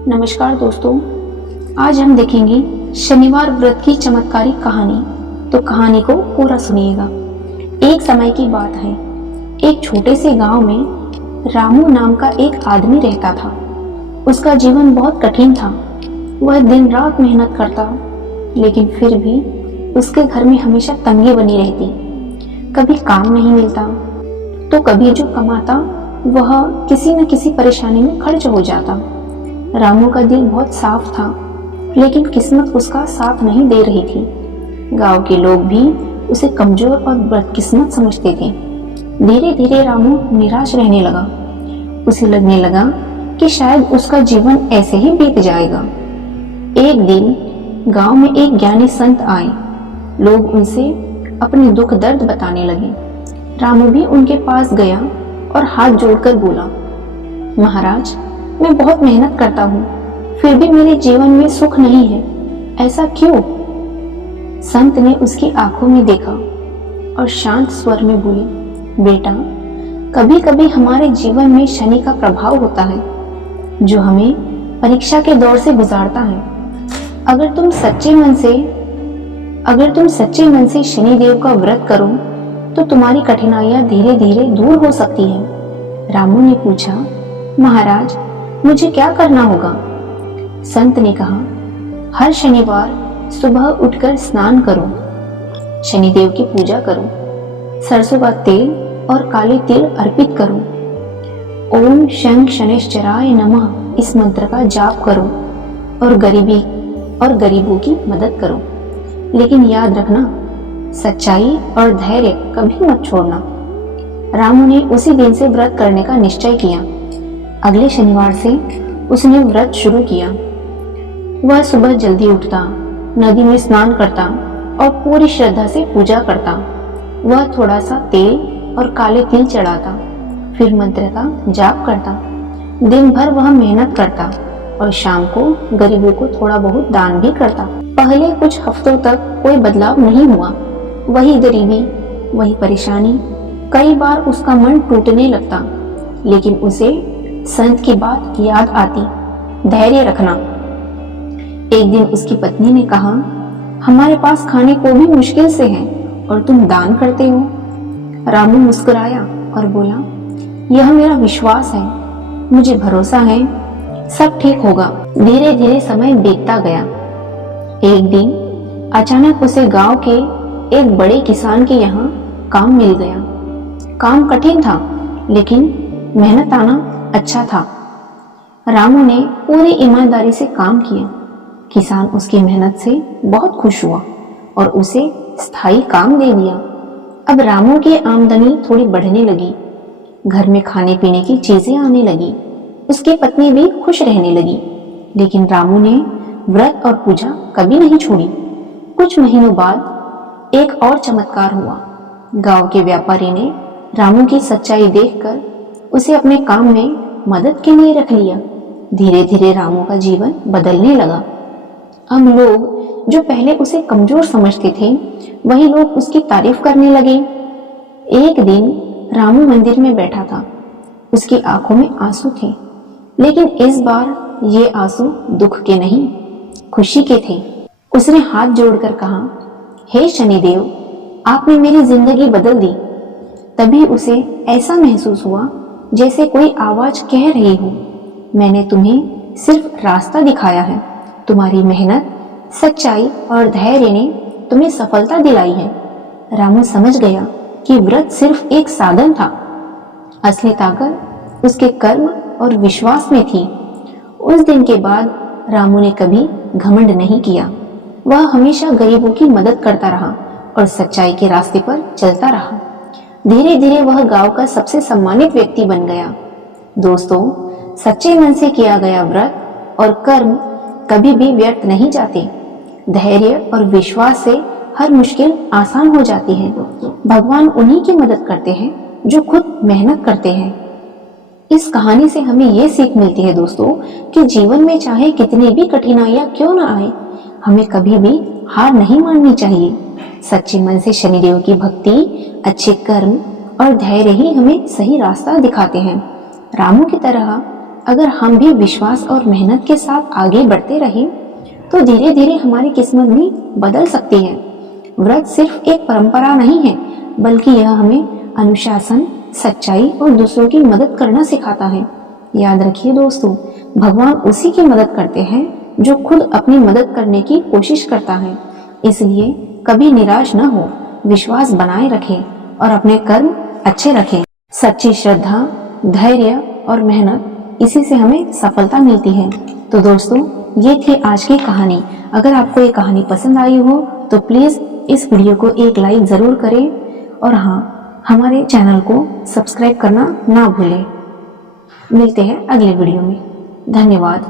नमस्कार दोस्तों, आज हम देखेंगे शनिवार व्रत की चमत्कारिक कहानी। तो कहानी को पूरा सुनिएगा। एक समय की बात है, एक छोटे से गांव में रामू नाम का एक आदमी रहता था। उसका जीवन बहुत कठिन था। वह दिन रात मेहनत करता, लेकिन फिर भी उसके घर में हमेशा तंगी बनी रहती। कभी काम नहीं मिलता तो कभी जो कमाता वह किसी न किसी परेशानी में खर्च हो जाता। रामू का दिल बहुत साफ था, लेकिन किस्मत उसका साथ नहीं दे रही थी। गांव के लोग भी उसे कमजोर और बदकिस्मत समझते थे। धीरे धीरे रामू निराश रहने लगा। उसे लगने लगा कि शायद उसका जीवन ऐसे ही बीत जाएगा। एक दिन गांव में एक ज्ञानी संत आए। लोग उनसे अपने दुख दर्द बताने लगे। रामू भी उनके पास गया और हाथ जोड़कर बोला, महाराज, मैं बहुत मेहनत करता हूँ, फिर भी मेरे जीवन में सुख नहीं है। ऐसा क्यों? संत ने उसकी आंखों में देखा और शांत स्वर में बोले, बेटा, कभी कभी हमारे जीवन में शनि का प्रभाव होता है, जो हमें परीक्षा के दौर से गुजारता है। अगर तुम सच्चे मन से शनि देव का व्रत करो तो तुम्हारी कठिनाइयां धीरे धीरे दूर हो सकती है। रामू ने पूछा, महाराज, मुझे क्या करना होगा? संत ने कहा, हर शनिवार सुबह उठकर स्नान करो, शनिदेव की पूजा करो, सरसों का तेल और काले तिल अर्पित करो, ओम शं शनैश्चराय नमः इस मंत्र का जाप करो और गरीबों की मदद करो। लेकिन याद रखना, सच्चाई और धैर्य कभी मत छोड़ना। रामू ने उसी दिन से व्रत करने का निश्चय किया। अगले शनिवार से उसने व्रत शुरू किया। वह सुबह जल्दी उठता, नदी में स्नान करता और पूरी श्रद्धा से पूजा करता। वह थोड़ा सा तेल और काले तिल चढ़ाता, फिर मंत्र का जाप करता। दिन भर वह मेहनत करता और शाम को गरीबों को थोड़ा बहुत दान भी करता। पहले कुछ हफ्तों तक कोई बदलाव नहीं हुआ। वही गरीबी, वही परेशानी। कई बार उसका मन टूटने लगता, लेकिन उसे संत की बात याद आती, धैर्य रखना। एक दिन उसकी पत्नी ने कहा, हमारे पास खाने को भी मुश्किल से है और तुम दान करते हो। रामू मुस्कुराया और बोला, यह मेरा विश्वास है, मुझे भरोसा है सब ठीक होगा। धीरे धीरे समय बीतता गया। एक दिन अचानक उसे गांव के एक बड़े किसान के यहाँ काम मिल गया। काम कठिन था, लेकिन मेहनत आना अच्छा था। रामू ने पूरी ईमानदारी से काम किया। किसान उसकी मेहनत से बहुत खुश हुआ और उसे स्थायी काम दे दिया। अब रामू की आमदनी थोड़ी बढ़ने लगी। घर में खाने पीने की चीजें आने लगी। उसकी पत्नी भी खुश रहने लगी। लेकिन रामू ने व्रत और पूजा कभी नहीं छोड़ी। कुछ महीनों बाद एक और चमत्कार हुआ। गांव के व्यापारी ने रामू की सच्चाई देखकर उसे अपने काम में मदद के लिए रख लिया। धीरे धीरे रामू का जीवन बदलने लगा। अब लोग जो पहले उसे कमजोर समझते थे, वही लोग उसकी तारीफ करने लगे। एक दिन रामू मंदिर में बैठा था। उसकी आंखों में आंसू थे, लेकिन इस बार ये आंसू दुख के नहीं, खुशी के थे। उसने हाथ जोड़कर कहा, हे शनिदेव, आपने मेरी जिंदगी बदल दी। तभी उसे ऐसा महसूस हुआ जैसे कोई आवाज कह रही हो, मैंने तुम्हें सिर्फ रास्ता दिखाया है। तुम्हारी मेहनत, सच्चाई और धैर्य ने तुम्हें सफलता दिलाई है। रामू समझ गया कि व्रत सिर्फ एक साधन था। असली ताकत उसके कर्म और विश्वास में थी। उस दिन के बाद रामू ने कभी घमंड नहीं किया। वह हमेशा गरीबों की मदद करता रहा और सच्चाई के रास्ते पर चलता रहा। धीरे धीरे वह गांव का सबसे सम्मानित व्यक्ति बन गया। दोस्तों, सच्चे मन से किया गया व्रत और कर्म कभी भी व्यर्थ नहीं जाते। धैर्य और विश्वास से हर मुश्किल आसान हो जाती है। भगवान उन्हीं की मदद करते हैं जो खुद मेहनत करते हैं। इस कहानी से हमें ये सीख मिलती है दोस्तों, कि जीवन में चाहे कितनी भी कठिनाइयां क्यों ना आए, हमें कभी भी हार नहीं माननी चाहिए। सच्चे मन से शनिदेव की भक्ति, अच्छे कर्म और धैर्य ही हमें सही रास्ता दिखाते हैं। रामू की तरह अगर हम भी विश्वास और मेहनत के साथ आगे बढ़ते रहे तो धीरे धीरे हमारी किस्मत भी बदल सकती है। व्रत सिर्फ एक परंपरा नहीं है, बल्कि यह हमें अनुशासन, सच्चाई और दूसरों की मदद करना सिखाता है। याद रखिए दोस्तों, भगवान उसी की मदद करते हैं जो खुद अपनी मदद करने की कोशिश करता है। इसलिए कभी निराश न हो, विश्वास बनाए रखें और अपने कर्म अच्छे रखें। सच्ची श्रद्धा, धैर्य और मेहनत, इसी से हमें सफलता मिलती है। तो दोस्तों, ये थी आज की कहानी। अगर आपको ये कहानी पसंद आई हो तो प्लीज इस वीडियो को एक लाइक जरूर करें और हाँ, हमारे चैनल को सब्सक्राइब करना ना भूलें। मिलते हैं अगले वीडियो में। धन्यवाद।